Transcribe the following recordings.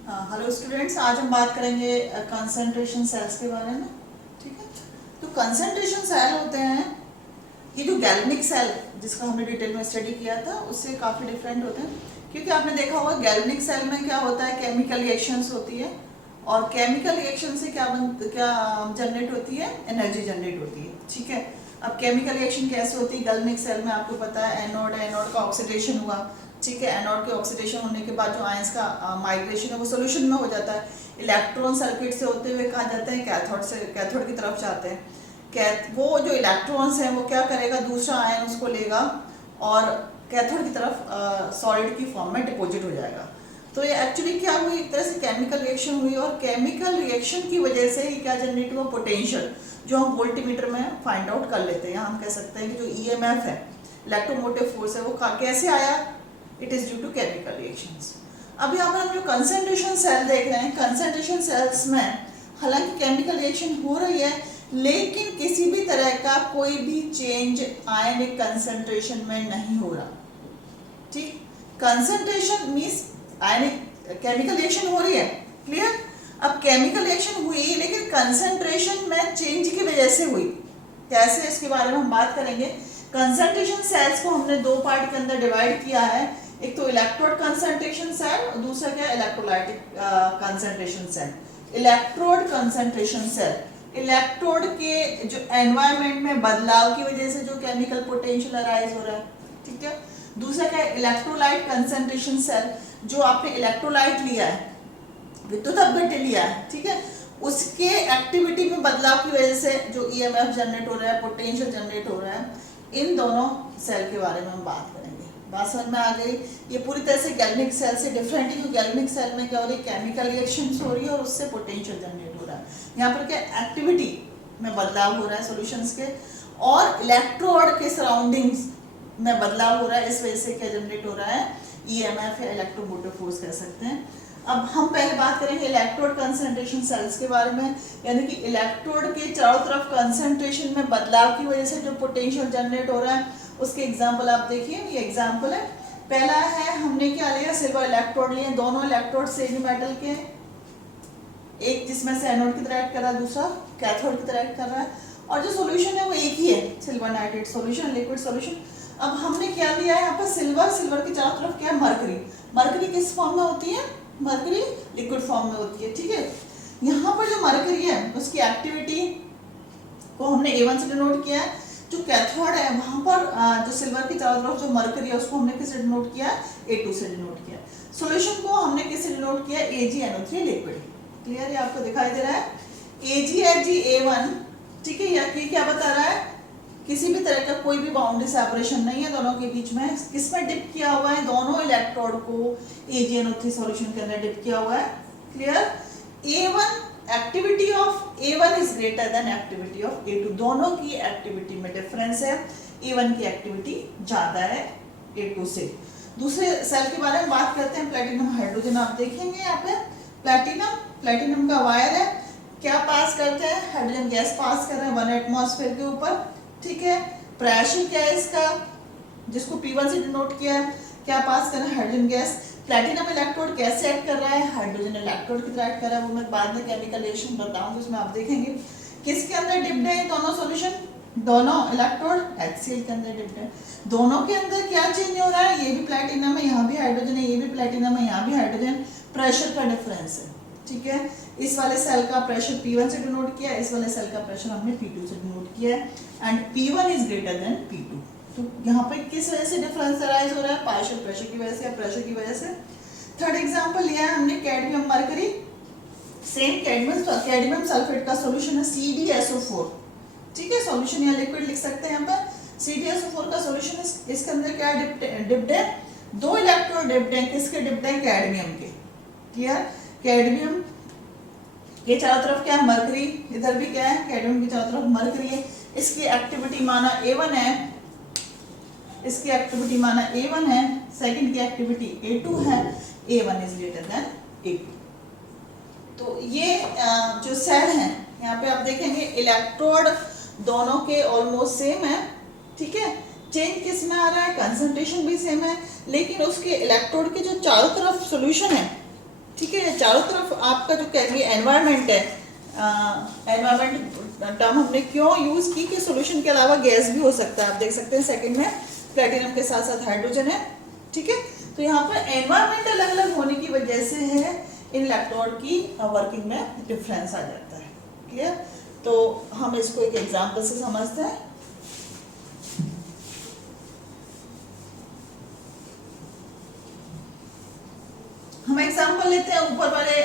Hello students, आज हम बात करेंगे कंसंट्रेशन सेल्स के बारे में। ठीक है, तो कंसंट्रेशन सेल होते हैं, ये जो गैल्वेनिक सेल जिसका हमने डिटेल में स्टडी किया था उससे काफ़ी डिफरेंट होते हैं। क्योंकि आपने देखा होगा गैल्वेनिक सेल में क्या होता है, केमिकल रिएक्शंस होती है और केमिकल रिएक्शन से क्या जनरेट होती है, एनर्जी जनरेट होती है। ठीक है, अब केमिकल रिएक्शन कैसे होती है गैल्वेनिक सेल में, आपको पता है एनोड का ऑक्सीडेशन हुआ। ठीक है, एनोड के ऑक्सीडेशन होने के बाद जो आयंस का माइग्रेशन है वो सोल्यूशन में हो जाता है। इलेक्ट्रॉन सर्किट से होते हुए कहा जाता है कैथोड की तरफ जाते हैं। वो जो इलेक्ट्रॉन्स हैं वो क्या करेगा, दूसरा आयन उसको लेगा और कैथोड की तरफ सॉलिड की फॉर्म में डिपॉजिट हो जाएगा। तो ये एक्चुअली क्या हुई, एक तरह से केमिकल रिएक्शन हुई और केमिकल रिएक्शन की वजह से ही क्या जनरेट हुआ, पोटेंशियल, जो हम वोल्टमीटर में फाइंड आउट कर लेते हैं। यहाँ हम कह सकते हैं कि जो ईएमएफ है, इलेक्ट्रोमोटिव फोर्स है, वो कैसे आया, it is due to chemical reactions. अब यहाँ पर हम जो कंसंट्रेशन सेल देख रहे हैं, कंसंट्रेशन सेल्स में हालांकि केमिकल रिएक्शन हो रही है लेकिन किसी भी तरह का कोई भी चेंज आयनिक कंसंट्रेशन में नहीं हो रहा। ठीक, कंसंट्रेशन मींस आयनिक केमिकल रिएक्शन हो रही है, क्लियर। अब केमिकल रिएक्शन हुई लेकिन कंसंट्रेशन में चेंज की वजह से हुई, कैसे, इसके बारे में हम बात करेंगे। कंसंट्रेशन सेल्स को हमने दो पार्ट के अंदर डिवाइड किया है, एक तो इलेक्ट्रोड कंसंट्रेशन सेल और दूसरा क्या है, electrolytic concentration cell. Electrode concentration cell, electrode के जो एनवायरनमेंट में बदलाव की वजह से जो केमिकल पोटेंशियल अराइज हो रहा है। ठीक है, दूसरा क्या है, इलेक्ट्रोलाइट कंसंट्रेशन सेल, जो आपने इलेक्ट्रोलाइट लिया है, विद्युत अपघट्य लिया है, ठीक है, उसके एक्टिविटी में बदलाव की वजह से जो ईएमएफ जनरेट हो रहा है, पोटेंशियल जनरेट हो रहा है। इन दोनों सेल के बारे में हम बात करेंगे। बात समझ में आ गई। ये पूरी तरह से गैल्वेनिक सेल से डिफरेंट है, गैल्वेनिक सेल में क्या हो रही है, केमिकल रिएक्शंस हो रही है और उससे पोटेंशियल जनरेट हो रहा है। यहाँ पर क्या एक्टिविटी में बदलाव हो रहा है सॉल्यूशंस के, और इलेक्ट्रोड के सराउंडिंग्स में बदलाव हो रहा है, इस वजह से क्या जनरेट हो रहा है, ईएमएफ या इलेक्ट्रोमोटिव फोर्स कह सकते हैं। अब हम पहले बात करेंगे इलेक्ट्रोड कंसंट्रेशन सेल्स के बारे में, यानी कि इलेक्ट्रोड के चारों तरफ कंसंट्रेशन में बदलाव की वजह से जो पोटेंशियल जनरेट हो रहा है, उसके एग्जांपल आप देखिए। ये एग्जांपल है, पहला है हमने क्या लिया, सिल्वर इलेक्ट्रोड लिए, दोनों इलेक्ट्रोड सेमी मेटल के, एक जिसमें से एनोड की तरह एक्ट कर रहा है, दूसरा कैथोड की तरह एक्ट कर रहा है, और जो सोल्यूशन है वो एक ही है, silver nitrate solution, liquid solution. अब हमने क्या लिया है यहाँ पर, सिल्वर के चारों तरफ क्या है, मरकरी किस फॉर्म में होती है, मरकरी लिक्विड फॉर्म में होती है। ठीक है, यहाँ पर जो मरकरी है उसकी एक्टिविटी को हमने A1 से डिनोट किया है, जो कैथोड है वहां पर जो सिल्वर की चारों तरफ जो मरकरी है उसको हमने किससे डिनोट किया, A2 से डिनोट किया। सॉल्यूशन को हमने किससे डिनोट किया, AgNO3 लिक्विड। क्लियर, ये आपको दिखाई दे रहा है, AgA1। ठीक है, ये क्या बता रहा है, किसी भी तरह का कोई भी बाउंड्री सेपरेशन नहीं है दोनों के बीच में। किसमें डिप किया हुआ है, दोनों इलेक्ट्रोड को AgNO3 सॉल्यूशन के अंदर डिप किया हुआ है। Clear, A1 activity of A1 is greater then activity of A2, दोनों की एक्टिविटी में डिफरेंस है, A1 की एक्टिविटी ज्यादा है A2 से। दूसरे सेल के बारे में बात करते हैं, प्लेटिनम हाइड्रोजन। आप देखेंगे यहाँ पे प्लेटिनम का वायर है, क्या पास करते हैं, हाइड्रोजन गैस पास कर रहे हैं 1 एटमॉस्फेयर के ऊपर। ठीक है, प्रेशर क्या है इसका, जिसको P1 से डिनोट किया है, क्या पास कर रहा है, हाइड्रोजन गैस। प्लैटिनम इलेक्ट्रोड कैसे एक्ट कर रहा है, हाइड्रोजन इलेक्ट्रोड की तरह एक्ट कर रहा है, वो मैं बाद में केमिकल रिएक्शन बताऊंगी, उसमें आप देखेंगे। किसके अंदर डिप्ड है दोनों सॉल्यूशन, दोनों इलेक्ट्रोड HCl के अंदर डिप्ड है। दोनों के अंदर क्या चेंज हो रहा है, ये भी प्लैटिनम है, यहाँ भी हाइड्रोजन है, ये भी प्लैटिनम है, यहाँ भी हाइड्रोजन, प्रेशर का डिफरेंस है। ठीक है, इस वाले सेल का प्रेशर P1 से डिनोट किया, इस वाले सेल का प्रेशर हमने P2 से डिनोट किया है, and P1 is greater then P2। तो यहाँ पे किस वजह से डिफरेंस अराइज हो रहा है, पार्शियल प्रेशर की वजह से या प्रेशर की वजह से। थर्ड एग्जांपल लिया है हमने cadmium mercury, same cadmium sulphate का सॉल्यूशन है CdSO4। ठीक है, सॉल्यूशन या लिक्विड लिख सकते हैं यहाँ पर। CdSO4 का सॉल्यूशन इसके अंदर क्या डिप्ड है, दो इलेक्ट्रोड डिप्ड है, किसके डिप्ड है, कैडमियम के। क्लियर, कैडमियम के चारों तरफ क्या है, मरकरी, इधर भी क्या है, कैडमियम के चारों तरफ मरकरी है। इसकी एक्टिविटी माना A1 है, इसकी एक्टिविटी माना A1 है, सेकंड की एक्टिविटी A2 है, A1 is greater than A2। तो ये जो सेल हैं यहाँ पे आप देखेंगे, इलेक्ट्रोड दोनों के ऑलमोस्ट सेम है। ठीक है, चेंज किस में आ रहा है, कंसंट्रेशन भी सेम है, लेकिन उसके इलेक्ट्रोड के जो चारों तरफ सॉल्यूशन है ठीक है। चारों तरफ आपका जो कहेंगे एनवायरनमेंट है, एनवायरनमेंट टर्म हमने क्यों यूज की कि सॉल्यूशन के अलावा गैस भी हो सकता है। आप देख सकते हैं सेकंड में प्लेटिनम के साथ साथ हाइड्रोजन है, ठीक है। तो यहाँ पर एनवायरनमेंट अलग अलग होने की वजह से है इन इलेक्ट्रोड की वर्किंग में डिफरेंस आ जाता है। क्लियर? तो हम इसको एक एग्जांपल से समझते हैं। हम एग्जांपल लेते हैं ऊपर वाले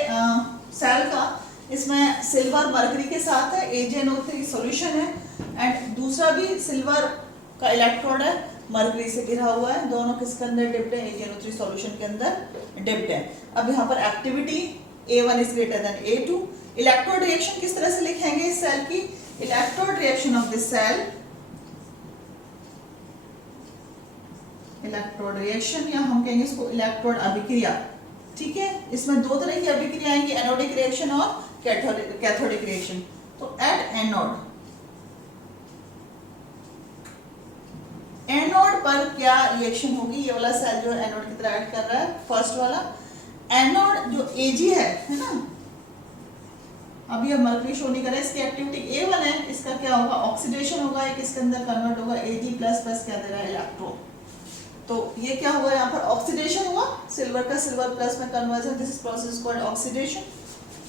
सेल का। इसमें सिल्वर मरकरी के साथ है, AgNO3 सॉल्यूशन है, एंड दूसरा भी सिल्वर का इलेक्ट्रोड है, मरकरी से घिरा हुआ है। दोनों किसके अंदर डिप्ड है? AgNO3 सॉल्यूशन के अंदर डिप्ड है। अब यहाँ पर activity A1 is greater than A2। Electrode reaction किस तरह से लिखेंगे इस सेल की? Electrode reaction of this cell, electrode reaction या हम कहेंगे इसको इलेक्ट्रोड अभिक्रिया, ठीक है। इसमें दो तरह की अभिक्रिया आएंगी, एनोडिक रिएक्शन और कैथोडिक रिएक्शन। तो एट एनोड, एनोड पर क्या रिएक्शन होगी? ये वाला सेल जो है एनोड की तरह एक्ट कर रहा है, फर्स्ट वाला एनोड जो Ag है ना, अभी अब मरकरी शो नहीं कर रहा है, इसकी एक्टिविटी A1 है, इसका क्या होगा? ऑक्सीडेशन होगा, एक इसके अंदर कन्वर्ट होगा, Ag प्लस क्या दे रहा है? इलेक्ट्रॉन। तो ये क्या हुआ? यहाँ पर ऑक्सीडेशन हुआ, सिल्वर का सिल्वर प्लस में conversion, this process called oxidation,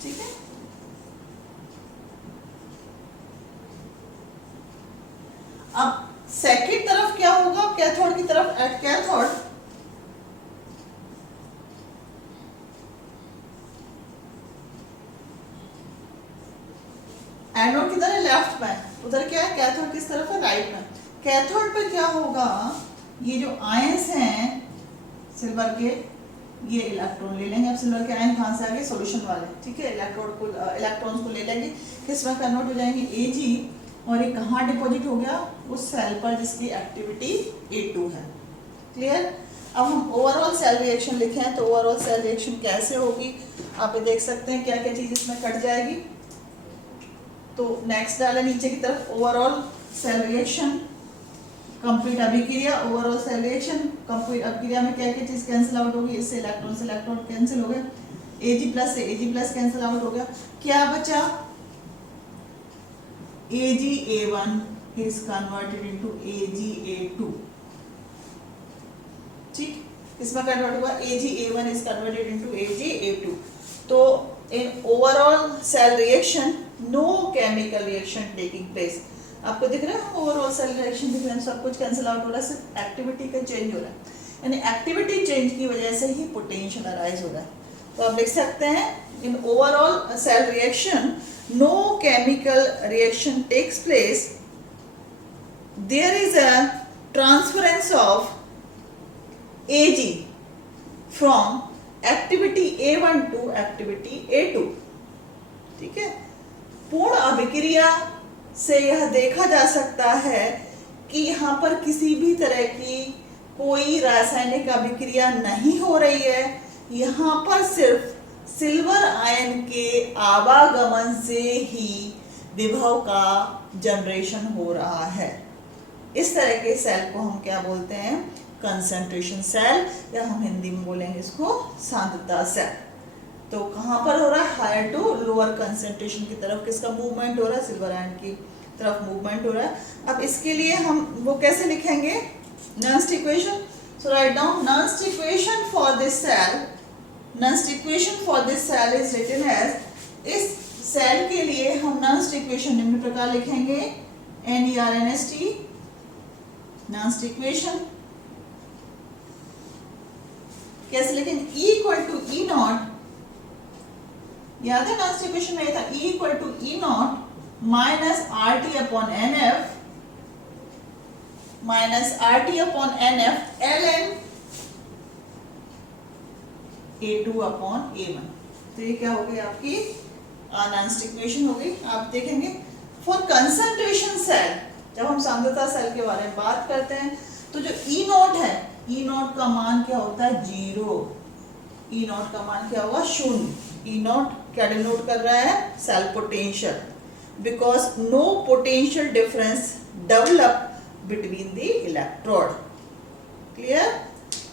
ठीक है। अब सेकेंड तरफ क्या होगा? कैथोड की तरफ, एट कैथोड एनोड किधर है? लेफ्ट में, उधर क्या है? कैथोड किस तरफ है? राइट में। कैथोड पे क्या होगा? ये जो आयंस हैं सिल्वर के, ये इलेक्ट्रॉन ले लेंगे। अब सिल्वर के आयन कहाँ से आ गए? सॉल्यूशन वाले, ठीक है। इलेक्ट्रॉन्स को ले लेंगे, किसमें कन्वर्ट हो जाएंगे? Ag, और ये कहाँ डिपॉजिट हो गया? उस सेल पर जिसकी एक्टिविटी A2 है। क्लियर? अब हम ओवरऑल सेल रिएक्शन लिखे हैं, तो ओवरऑल सेल रिएक्शन कैसे होगी आप ये देख सकते हैं, क्या क्या चीज इसमें कट जाएगी। तो नेक्स्ट डाला नीचे की तरफ, ओवरऑल सेल रिएक्शन कंप्लीट अभिक्रिया, ओवरऑल सेल रिएक्शन कंप्लीट अभिक्रिया में क्या क्या चीज कैंसिल आउट होगी? इससे इलेक्ट्रॉन से इलेक्ट्रॉन कैंसिल हो गए, Ag प्लस से Ag प्लस कैंसिल आउट हो गया, क्या बचा? AgA1 is converted into AgA2, ठीक, इसमें कन्वर्ट हुआ, AgA1 is converted into AgA2। तो in overall cell reaction no chemical reaction taking place। आपको दिख रहा है ओवरऑल सेल रिएक्शन दिख रहा है, सब कुछ कैंसिल आउट हो रहा है, सिर्फ एक्टिविटी का चेंज हो रहा है, यानी एक्टिविटी चेंज की वजह से ही पोटेंशियल अराइज हो रहा है। तो आप लिख सकते हैं in overall cell reaction no chemical reaction takes place, there is a transference of Ag from activity A1 to activity A2, ठीक है। पूर्ण अभिक्रिया से यह देखा जा सकता है कि यहाँ पर किसी भी तरह की कोई रासायनिक अभिक्रिया नहीं हो रही है, यहाँ पर सिर्फ सिल्वर आयन के आवागमन से ही विभव का जनरेशन हो रहा है। इस तरह के सेल को हम क्या बोलते हैं? कंसंट्रेशन सेल, या हम हिंदी में बोलेंगे इसको सांद्रता सेल। तो कहाँ पर हो रहा है? हायर टू लोअर कंसंट्रेशन की तरफ किसका मूवमेंट हो रहा है? सिल्वर आयन की तरफ मूवमेंट हो रहा है। अब इसके लिए हम वो कैसे लिखेंगे? Nernst equation. So write down Nernst equation for this cell, Nernst equation for this cell is written as, इस सेल के लिए हम नर्स्ट इक्वेशन निम्न प्रकार लिखेंगे, NERNST, नर्स्ट इक्वेशन कैसे लिखेंगे? E equal to E naught, याद है नर्स्ट इक्वेशन में था E equal to E naught minus RT upon NF minus RT upon NF ln A2 upon A1। तो ये क्या हो गई आपकी नर्स्ट इक्वेशन हो गई। आप देखेंगे फॉर कंसंट्रेशन सेल, जब हम सांद्रता सेल के बारे में बात करते हैं तो जो E नॉट है, E नॉट का मान क्या होता है? 0। E नॉट का मान क्या होगा? 0। E नॉट क्या डिनोट कर रहा है? Cell potential, because no potential difference develop between the electrode. Clear?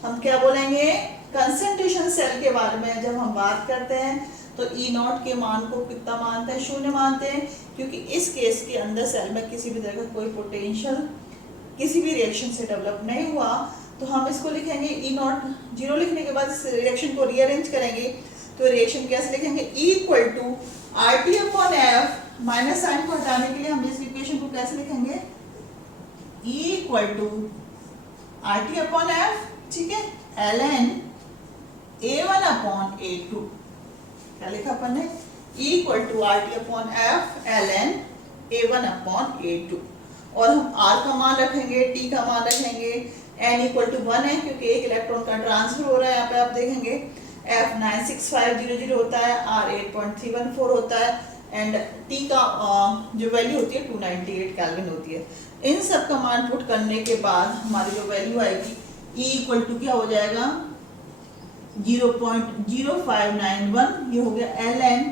हम क्या बोलेंगे? कंसंट्रेशन सेल के बारे में जब हम बात करते हैं तो ई नॉट के मान को कितना मानते हैं, 0 मानते हैं, क्योंकि इस केस के अंदर सेल में किसी भी तरह का कोई पोटेंशियल किसी भी रिएक्शन से डेवलप नहीं हुआ। तो हम इसको लिखेंगे ई नॉट 0 लिखने के बाद इस रिएक्शन को रीअरेंज करेंगे तो रिएक्शन कैसे लिखेंगे, E equal to R T upon F, minus sign को हटाने के लिए हम इस इक्वेशन को कैसे लिखेंगे, E equal to R T upon F, ठीक है, L N A one upon A two, क्या लिखा अपन ने, E equal to R T upon F L N A one upon A two. और हम आर का मान रखेंगे, टी का मान रखेंगे, एन इक्वल टू 1 है क्योंकि एक इलेक्ट्रॉन का ट्रांसफर हो रहा है, यहाँ पे आप देखेंगे एफ 96500 होता है, आर 8.314 होता है एंड टी का जो वैल्यू होती है 298 केल्विन होती है। इन सब का मान पुट करने के बाद हमारी जो वैल्यू आएगी ई इक्वल टू क्या हो जाएगा 0.0591, ये हो गया L N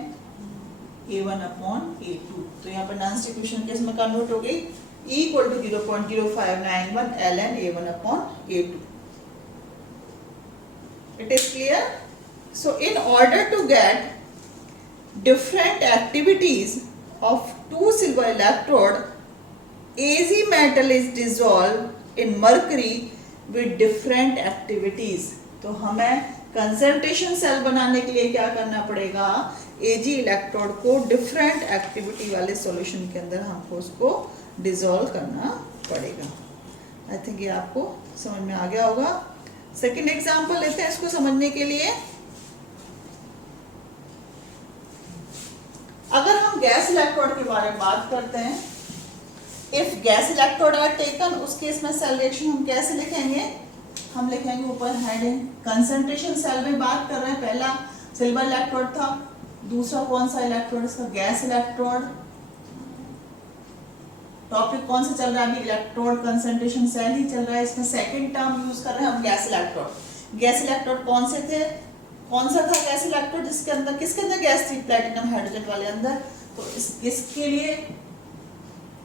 A1 upon A2। तो यहाँ पर नॉन इक्वेशन केस में कन्वर्ट हो गई, E equal to 0.0591 ln A1 upon A2. It is clear? So in order to get different activities of two silver electrode, Az metal is dissolved in mercury with different activities. तो हमें concentration cell बनाने के लिए क्या करना पड़ेगा, Ag electrode को different activity वाले सॉल्यूशन के अंदर हमको उसको डिसॉल्व करना पड़ेगा। आई थिंक ये आपको समझ में आ गया होगा। सेकेंड एग्जांपल लेते हैं इसको समझने के लिए। अगर हम गैस इलेक्ट्रोड के बारे में बात करते हैं, if gas electrode are taken, उस केस में सेल रिएक्शन हम कैसे लिखेंगे, हम लिखेंगे ऊपर हेडिंग कंसंट्रेशन सेल में बात कर रहे हैं। पहला सिल्वर इलेक्ट्रोड था, दूसरा कौन सा इलेक्ट्रोड, इसका गैस इलेक्ट्रोड। टॉपिक कौन सा चल रहा है अभी, इलेक्ट्रोड कंसंट्रेशन सेल ही चल रहा है, इसमें सेकंड टर्म यूज कर रहे हैं हम गैस इलेक्ट्रोड। गैस इलेक्ट्रोड कौन से थे, कौन सा था गैस इलेक्ट्रोड जिसके अंदर, किसके अंदर गैस थी, प्लेटिनम हाइड्रोजन वाले अंदर। तो इसके लिए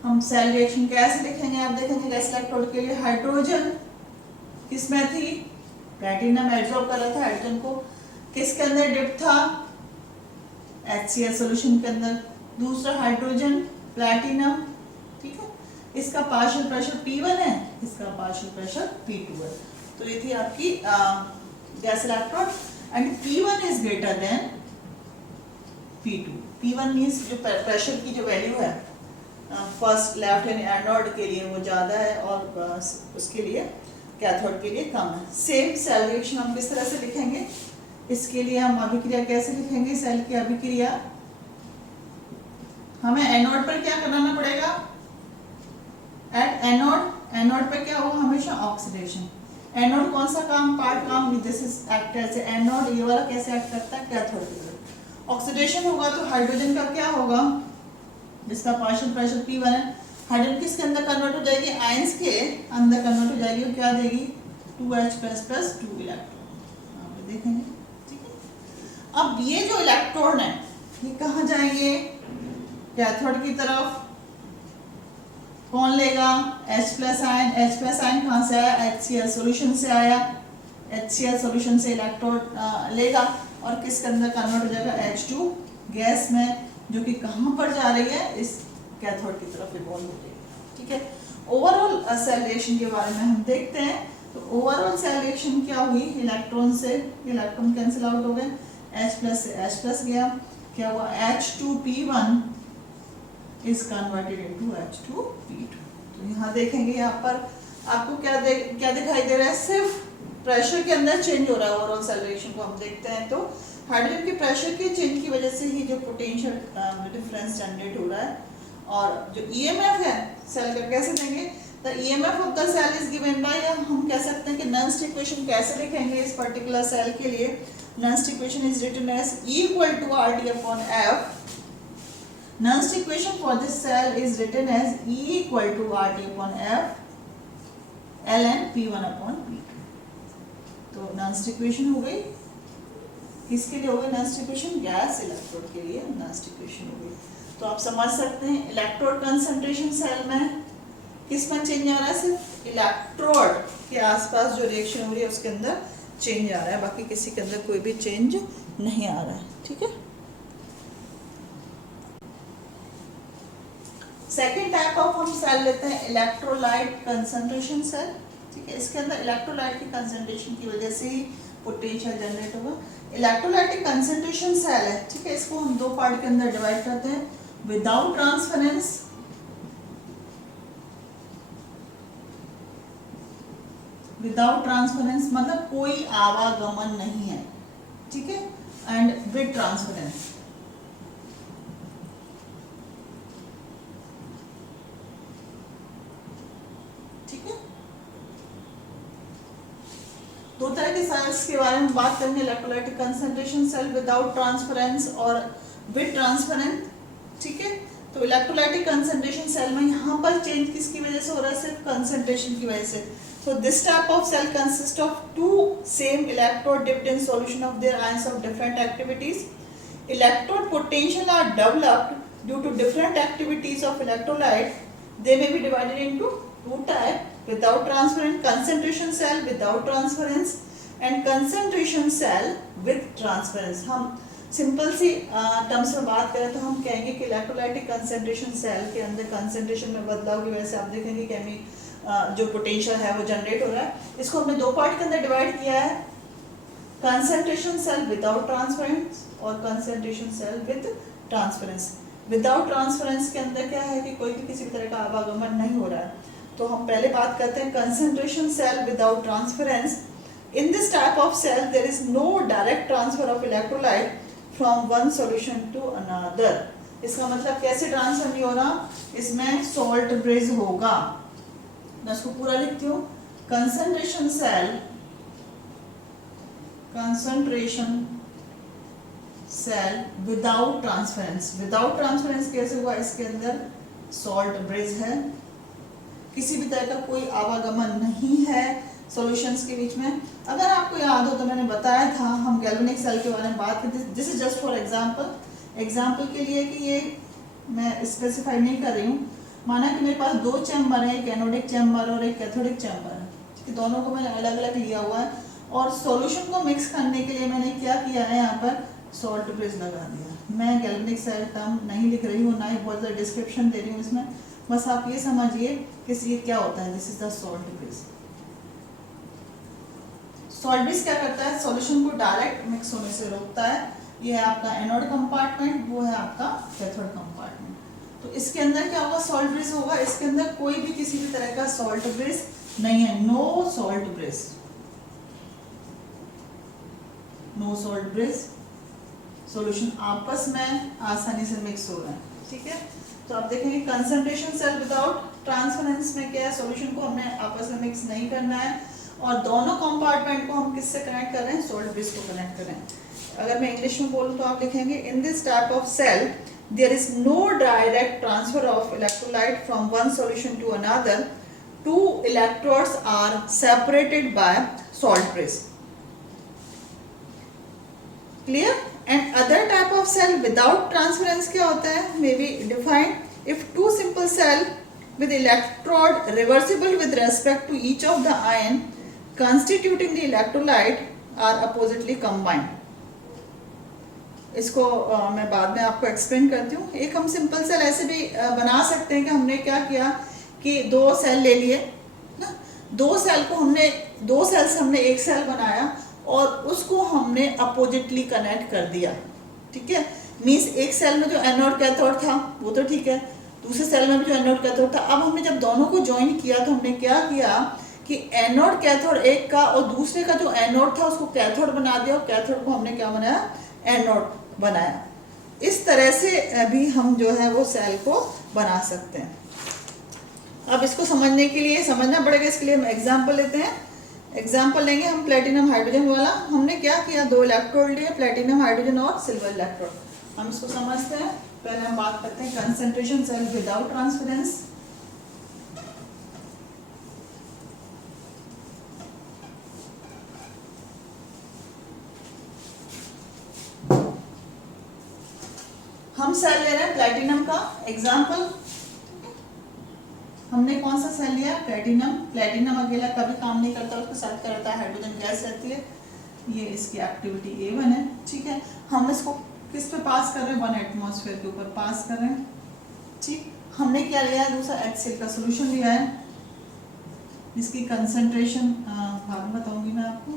हम सेल रिएक्शन कैसे लिखेंगे, आप देखेंगे गैस इलेक्ट्रोड के लिए हाइड्रोजन किसमें थी, प्लेटिनम एब्जॉर्ब कर रहा था हाइड्रोजन को, किसके अंदर डिप था, HCl सॉल्यूशन के अंदर। दूसरा हाइड्रोजन प्लेटिनम, ठीक है, इसका पार्शियल प्रेशर P1 है, इसका पार्शियल प्रेशर P2 है। तो ये थी आपकी gas electrode and P1 is greater then P2। P1 means जो प्रेशर की जो वैल्यू है फर्स्ट लेफ्ट हैंड एनोड के लिए वो ज्यादा है और उसके लिए कैथोड के लिए कम है। सेम सेल रिएक्शन हम किस तरह से लिखेंगे, इसके लिए हम अभिक्रिया कैसे लिखेंगे, सेल की अभिक्रिया हमें एनोड पर क्या कराना पड़ेगा, एट एनोड पे क्या होगा, हमेशा ऑक्सीडेशन। एनोड कौन सा काम, पार्ट काम, this is act as anode, ये वाला कैसे एक्ट करता है, कैथोड की तरह। ऑक्सीडेशन होगा तो हाइड्रोजन का क्या होगा, जिसका पार्शियल प्रेशर P1 है, हाइड्रोजन किसके अंदर कन्वर्ट हो जाएगी, आयंस के अंदर कन्वर्ट हो जाएगी, क्या देगी 2H++ 2 इलेक्ट्रॉन। आप देखेंगे, ठीक है। अब ये जो इलेक्ट्रॉन है ये कहाँ जाएंगे, कैथोड की तरफ। कौन लेगा, H+ आयन। H+ आयन कहाँ से आया, HCl सॉल्यूशन से आया, HCl सॉल्यूशन से इलेक्ट्रॉन लेगा और किसके अंदर कन्वर्ट हो जाएगा, H2 गैस में, जो कि कहाँ पर जा रही है, इस कैथोड की तरफ इवॉल्व हो जाएगी, ठीक है। ओवरऑल सेल रिएक्शन के बारे में हम देखते हैं। तो ओवरऑल सेल रिएक्शन क्या हुई, इलेक्ट्रॉन से इलेक्ट्रॉन कैंसिल आउट हो गए, H+ से H+ गया, क्या हुआ, H2P1 is converted into H2P2। तो यहाँ देखेंगे, यहाँ पर आपको क्या दिखाई दे रहा है, सिर्फ प्रेशर के अंदर चेंज हो रहा है। ओवरऑल सेल रिएक्शन को हम देखते हैं तो हाइड्रोजन के प्रेशर के चेंज की वजह से ही जो पोटेंशियल डिफरेंस जनरेट हो रहा है। और जो EMF है सेल का कैसे देंगे, the EMF of the cell is given by, हम कह सकते हैं कि नॉन इक्वेशन कैसे लिखेंगे इस पर्टिकुलर सेल के लिए। नॉन equation is written as E equal to RT upon F। नॉन equation for this cell is written as E equal to RT upon F ln P1 upon P2। तो non equation हो गई, किसके लिए हो गई नॉन इक्वेशन, गैस इलेक्ट्रोड के लिए नॉन इक्वेशन हो गई। तो आप समझ सकते हैं इलेक्ट्रोड कंसंट्रेशन सेल में किस में चेंज आ रहा है, सिर्फ इलेक्ट्रोड के आसपास जो रिएक्शन हो रही है उसके अंदर चेंज आ रहा है, बाकी किसी के अंदर कोई भी चेंज नहीं आ रहा है। ठीक है, सेकेंड टाइप ऑफ हम सेल लेते हैं इलेक्ट्रोलाइट कंसंट्रेशन सेल। ठीक है, इसके अंदर इलेक्ट्रोलाइट की कंसंट्रेशन की वजह से ही पोटेंशियल जनरेट होगा। इलेक्ट्रोलाइटिक कंसंट्रेशन सेल है, ठीक है, इसको हम दो पार्ट के अंदर डिवाइड करते हैं, विदाउट ट्रांसफरेंस, विदाउट ट्रांसफरेंस मतलब कोई आवागमन नहीं है, ठीक है, एंड विद ट्रांसफरेंस। ठीक है, दो तरह के सेल्स के बारे में बात करेंगे, electrolytic concentration cell without transference और विद ट्रांसफरेंस। ठीक है, तो इलेक्ट्रोलाइटिक कंसंट्रेशन सेल में यहाँ पर चेंज किसकी वजह से हो रहा है, सिर्फ कंसंट्रेशन की वजह से। So this type of cell consists of two same electrode dipped in solution of their ions of different activities. Electrode potential are developed due to different activities of electrolyte. They may be divided into two types: without transference concentration cell without transference and concentration cell with transference. हम simple सी terms में बात करें तो हम कहेंगे कि electrolytic concentration cell के अंदर कंसंट्रेशन में बदलाव की वजह से आप देखेंगे कि जो पोटेंशियल है वो जनरेट हो रहा है। इसको हमने दो पार्ट के अंदर डिवाइड किया है, कंसंट्रेशन सेल विदाउट ट्रांसफरेंस और concentration cell with transference. Without transference के अंदर क्या है कि कोई भी किसी भी तरह का आवागमन नहीं हो रहा है। तो हम पहले बात करते हैं concentration cell without transference. In this type of cell there is no direct transfer of electrolyte from one solution to another. इसका मतलब कैसे ट्रांसफर नहीं हो रहा, इसमें सॉल्ट ब्रिज होगा। मैं इसको पूरा लिखती हूँ, concentration cell, concentration cell without transference. Without transference कैसे हुआ, इसके अंदर सॉल्ट ब्रिज है, किसी भी तरह का कोई आवागमन नहीं है सॉल्यूशंस के बीच में। अगर आपको याद हो तो मैंने बताया था, हम गैल्वेनिक सेल के बारे में बात करते थे। This is just for example के लिए कि ये मैं स्पेसिफाई नहीं कर रही हूँ। माना कि मेरे पास दो चैम्बर है, एक एनोडिक चैम्बर और एक कैथोडिक चैम्बर है, ठीक है, दोनों को मैंने अलग अलग लिया हुआ है और सॉल्यूशन को मिक्स करने के लिए मैंने क्या किया है, यहाँ पर सॉल्ट ब्रिज लगा दिया। मैं गैल्वेनिक सेल टर्म नहीं लिख रही हूँ, ना ही बहुत ज़्यादा डिस्क्रिप्शन दे रही हूँ इसमें, बस आप ये समझिए कि ये क्या होता है, this is the salt bridge. Salt bridge क्या करता है, सॉल्यूशन को डायरेक्ट मिक्स होने से रोकता है। ये है आपका एनोड कंपार्टमेंट, वो है आपका कैथोड कंपार्टमेंट। तो इसके अंदर क्या होगा, सॉल्ट ब्रिज होगा। इसके अंदर कोई भी किसी भी तरह का सॉल्ट ब्रिज नहीं है, no salt bridge, no salt bridge. Solution आपस में आसानी से मिक्स हो रहा है। ठीक है, तो आप देखेंगे कंसंट्रेशन सेल विदाउट ट्रांसफरेंस में क्या है, सॉल्यूशन को हमने आपस में मिक्स नहीं करना है और दोनों कंपार्टमेंट को हम किससे कनेक्ट कर रहे हैं, सॉल्ट ब्रिज को कनेक्ट कर रहे हैं। अगर मैं इंग्लिश में बोलूँ तो आप लिखेंगे, in this type of cell there is no direct transfer of electrolyte from one solution to another. Two electrodes are separated by salt bridge. Clear? And other type of cell without transference क्या होता है, may be defined if two simple cell with electrode reversible with respect to each of the ion constituting the electrolyte are oppositely combined. इसको मैं बाद में आपको explain करती हूँ। एक हम सिंपल सेल ऐसे भी बना सकते हैं कि हमने क्या किया कि दो सेल ले लिए ना, दो सेल से हमने एक सेल बनाया और उसको हमने अपोजिटली कनेक्ट कर दिया। ठीक है, मीन्स एक सेल में जो एनोड कैथोड था वो तो ठीक है, दूसरे सेल में भी जो एनोड कैथोड था। अब हमने जब दोनों को ज्वाइन किया तो हमने क्या किया कि एनोड कैथोड एक का और दूसरे का जो एनोड था उसको कैथोड बना दिया और कैथोड को हमने क्या बनाया, एनोड बनाया। इस तरह से भी हम जो है वो सेल को बना सकते हैं। अब इसको समझने के लिए समझना पड़ेगा, इसके लिए हम एग्जांपल लेते हैं। एग्जांपल लेंगे हम प्लेटिनम हाइड्रोजन वाला। हमने क्या किया, दो इलेक्ट्रोड लिए, प्लेटिनम हाइड्रोजन और सिल्वर इलेक्ट्रोड। हम इसको समझते हैं। पहले हम बात करते हैं कंसंट्रेशन सेल विदाउट ट्रांसफरेंस। हम सेल ले रहे हैं प्लेटिनम का एग्जाम्पल। हमने कौन सा सेल लिया, प्लेटिनम। प्लेटिनम अकेला कभी काम नहीं करता, उसके साथ क्या रहता है, हाइड्रोजन गैस रहती है। ये इसकी एक्टिविटी A1 है, ठीक है। हम इसको किस पे पास कर रहे हैं, 1 एटमॉस्फेयर के ऊपर पास कर रहे हैं, ठीक। हमने क्या लिया है, दूसरा HCl का सोल्यूशन लिया है, इसकी कंसंट्रेशन बाद में बताऊंगी मैं आपको।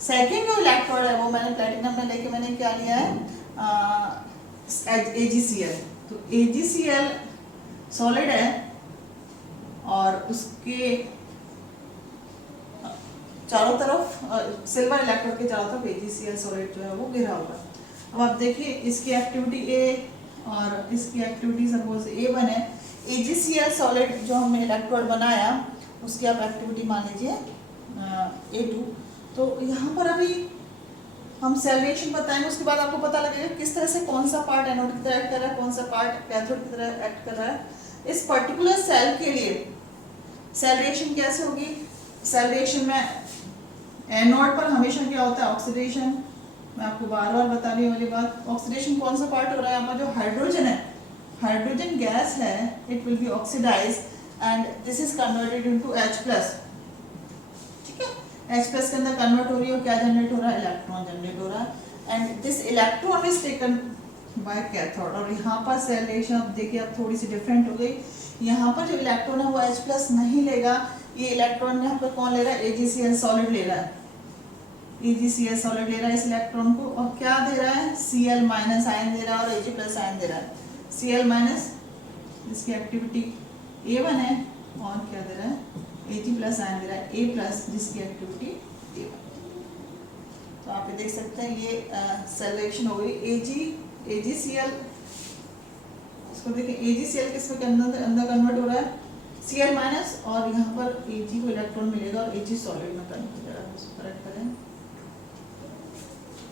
सेकेंड जो इलेक्ट्रोड है वो मैंने प्लेटिनम में लेके मैंने क्या लिया है, AgCl। तो AgCl सॉलिड है और उसके चारों तरफ सिल्वर इलेक्ट्रोड के चारों तरफ AgCl सॉलिड जो है वो घिरा हुआ है। अब आप देखिए इसकी एक्टिविटी A और इसकी एक्टिविटी सपोज A1 है। AgCl सॉलिड जो हमने इलेक्ट्रोड बनाया उसकी आप एक्टिविटी मान लीजिए A2। तो यहाँ पर अभी हम सेल रिएक्शन बताएंगे, उसके बाद आपको पता लगेगा किस तरह से कौन सा पार्ट एनोड की तरह एक्ट कर रहा है, कौन सा पार्ट कैथोड की तरह एक्ट कर रहा है। इस पर्टिकुलर सेल के लिए सेल रिएक्शन कैसे होगी, सेल रिएक्शन में एनोड पर हमेशा क्या होता है, ऑक्सीडेशन। मैं आपको बार बार बताने वाली बात, ऑक्सीडेशन कौन सा पार्ट हो रहा है, यहाँ पर जो हाइड्रोजन है, हाइड्रोजन गैस है, it will be oxidise and this is converted into H+, ठीक है। H+ के अंदर कन्वर्ट हो रही है और क्या जनरेट हो रहा है, इलेक्ट्रॉन जनरेट हो रहा है and this electron is taken by cathode. और यहाँ पर सेल रिएक्शन आप देखिए अब थोड़ी सी डिफरेंट हो गई, यहाँ पर जो इलेक्ट्रॉन है वो H+ नहीं लेगा, ये इलेक्ट्रॉन यहाँ पर कौन ले रहा है, AgCl सॉलिड ले रहा है, AgCl सॉलिड ले रहा है इस इलेक्ट्रॉन को और क्या दे रहा है, Cl- आयन दे रहा है और Ag+ आयन दे रहा है। Cl- जिसकी एक्टिविटी A1 है और क्या दे रहा है, Ag+ आयन दे रहा है A+ जिसकी एक्टिविटी A1। तो आप ये देख सकते हैं ये सेल रिएक्शन हो गई। AgCl, इसको देखिए AgCl किसमें के अंदर कन्वर्ट हो रहा है, Cl- और यहाँ पर Ag को इलेक्ट्रॉन मिलेगा और Ag सॉलिड में कन्वर्ट हो रहा है, करेक्ट करें।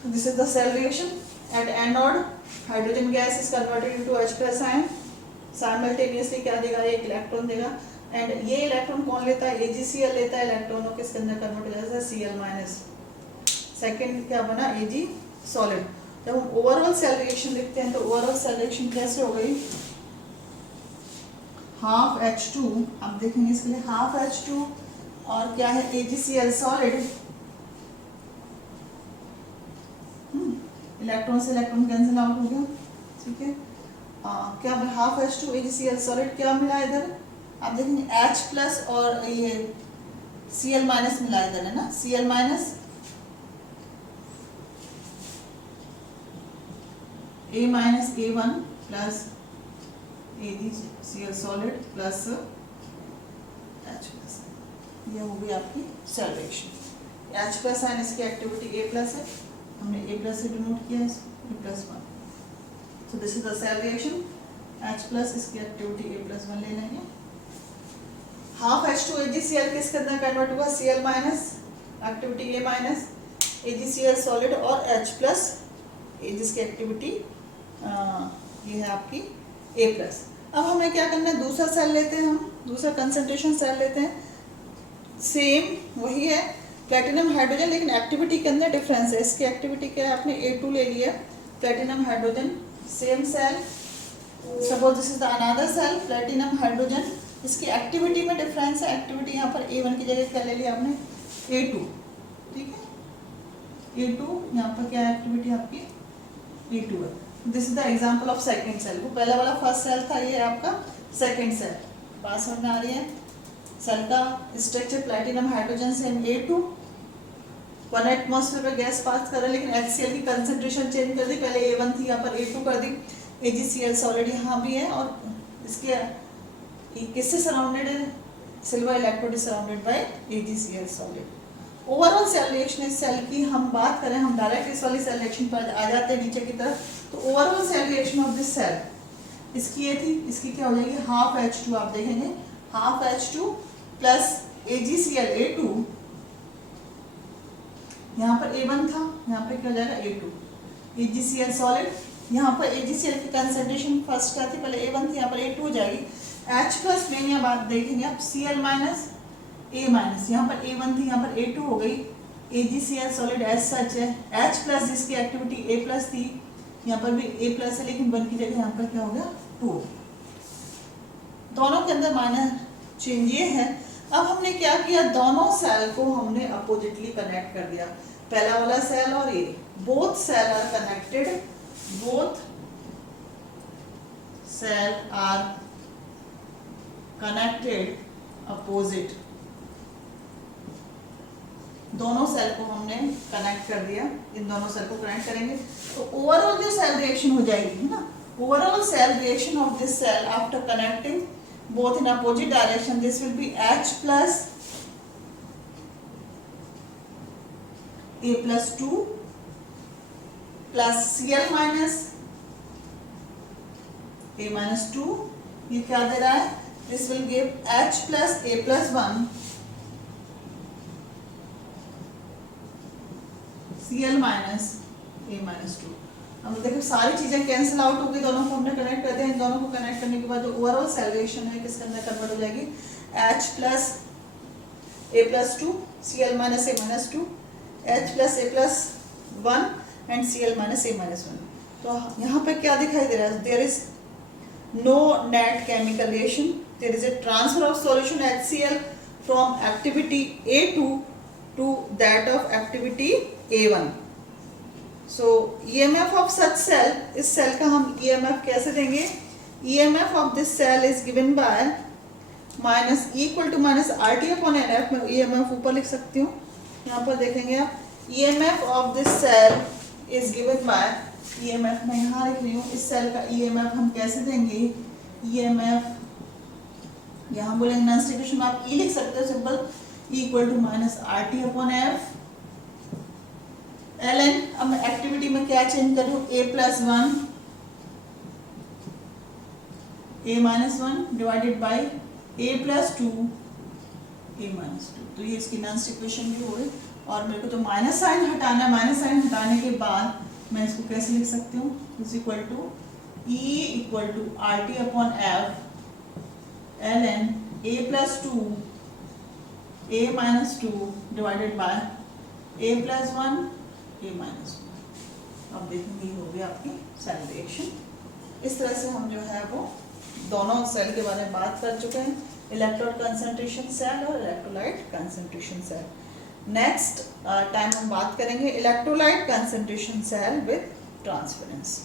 So this is the cell reaction. At anode, hydrogen gas is converted into H+ ion. Simultaneously क्या देगा, एक इलेक्ट्रॉन देगा एंड ये इलेक्ट्रॉन कौन लेता है, AgCl लेता है इलेक्ट्रॉन और किसके अंदर कन्वर्ट हो जाता है, Cl-। सेकेंड क्या बना, Ag सॉलिड। जब हम ओवरऑल सेल रिएक्शन लिखते हैं तो ओवरऑल सेल रिएक्शन कैसे हो गई, हाफ H2, आप देखेंगे इसके लिए हाफ H2 और क्या है AgCl सॉलिड, इलेक्ट्रॉन से इलेक्ट्रॉन कैंसिल आउट हो गया, ठीक है। क्या हाफ H2 AgCl सॉलिड क्या मिला इधर, आप देखेंगे H+ और ये Cl- मिला इधर है ना, Cl- A-A1 plus AgCl solid plus H+, ये हो गई आपकी सेल रिएक्शन। H+ आयन इसकी एक्टिविटी A+ है, हमने A+ से डिनोट किया है A+1। So this is the cell reaction, H+ इसकी एक्टिविटी A+1 ले लेंगे। हाफ H2 AgCl किसके अंदर कन्वर्ट हुआ, Cl- activity A- AgCl solid और H+ जिसकी एक्टिविटी ये है आपकी A+। अब हमें क्या करना है, दूसरा सेल लेते हैं, हम दूसरा कंसंट्रेशन सेल लेते हैं, सेम वही है प्लेटिनम हाइड्रोजन, लेकिन एक्टिविटी के अंदर डिफरेंस है। इसकी एक्टिविटी क्या है, आपने A2 ले लिया, platinum hydrogen same cell, suppose this is the another cell platinum hydrogen, इसकी एक्टिविटी में डिफरेंस है। एक्टिविटी यहाँ पर A1 की जगह क्या ले लिया आपने, A2, ठीक है। A2 यहाँ पर क्या एक्टिविटी आपकी A2 है। This is the example of second cell. वो पहला वाला फर्स्ट सेल था, ये आपका सेकंड सेल। बात समझ में आ रही है। सेल का स्ट्रक्चर प्लेटिनम हाइड्रोजन से A2, 1 एटमॉस्फेयर पे गैस पास कर रहा है, लेकिन HCl की कंसंट्रेशन चेंज कर दी, पहले A1 थी यहाँ पर A2 कर दी। AgCl सॉलिड यहाँ भी है और इसके किससे सराउंडेड है, silver electrode is surrounded by AgCl solid. Overall cell reaction इस सेल की हम बात करें, हम डायरेक्ट इस वाली सेल रिएक्शन पर आ जाते हैं नीचे की तरफ। तो overall cell reaction of this cell, इसकी ये थी, इसकी क्या हो जाएगी, हाफ H2, आप देखेंगे half H2 plus AgCl A2, यहाँ पर A1 था, यहाँ पे क्या हो जाएगा A2, AgCl सॉलिड, यहाँ पर AgCl की कंसंट्रेशन फर्स्ट क्या थी, पहले A1 थी, यहाँ पर A2 हो जाएगी। H+ में यहाँ बात देखेंगे आप Cl- A-, यहाँ पर A1 थी, यहाँ पर A2 हो गई। AgCl सॉलिड एज सच है, H+ जिसकी एक्टिविटी A+ थी, यहाँ पर भी A+ है, लेकिन 1 की जगह यहाँ पर क्या हो गया 2। दोनों के अंदर माइनर चेंज ये है, अब हमने क्या किया, दोनों सेल को हमने अपोजिटली कनेक्ट कर दिया, पहला वाला सेल और ये, both cell are connected, both cell are connected opposite, दोनों सेल को हमने कनेक्ट कर दिया, इन दोनों सेल को कनेक्ट करेंगे तो ओवरऑल जो सेल रिएक्शन हो जाएगी, है ना, overall cell reaction of this cell after connecting both in opposite direction, this will be H plus A plus 2 plus Cl minus A minus 2, ये क्या दे रहा है, this will give H plus A plus 1 Cl minus A minus 2। अब देखो सारी चीजें cancel out हो गई, दोनों को हमने कनेक्ट कर दिया, इन दोनों को कनेक्ट करने के बाद जो ओवरऑल सेल रिएक्शन है किसके अंदर कन्वर्ट हो जाएगी, H plus A plus 2 Cl minus A minus 2, H plus A plus 1 and Cl minus A minus 1। तो यहाँ पे क्या दिखाई दे रहा है, there is no net chemical reaction, there is a transfer of solution HCl from activity A2 to that of activity A1। So EMF of such cell, इस cell का हम EMF कैसे देंगे, EMF of this cell is given by minus equal to minus RT upon NF, मैं EMF ऊपर लिख सकती हूँ, यहाँ पर देखेंगे आप, EMF of this cell is given by, EMF मैं यहाँ लिख रही हूँ, इस सेल का EMF हम कैसे देंगे, EMF यहाँ बोलेंगे नॉन स्टिक्शन में आप E लिख सकते हो simple, equal to minus RT upon F ln, अब मैं एक्टिविटी में क्या चेंज करूँ, A plus 1 A minus 1 divided by A plus 2 A minus 2, तो ये इसकी नॉन इक्वेशन भी हो गई। और मेरे को तो माइनस साइन हटाना है, माइनस साइन हटाने के बाद मैं इसको कैसे लिख सकती हूँ, is equal to E equal to RT upon F ln A plus 2 A minus 2 divided by A plus 1 A minus 1। अब देखेंगे ये हो गया आपकी सेल रिएक्शन। इस तरह से हम जो है वो दोनों सेल के बारे में बात कर चुके हैं, इलेक्ट्रोड कंसंट्रेशन सेल और electrolyte concentration cell. Next time हम बात करेंगे electrolyte concentration cell with transference.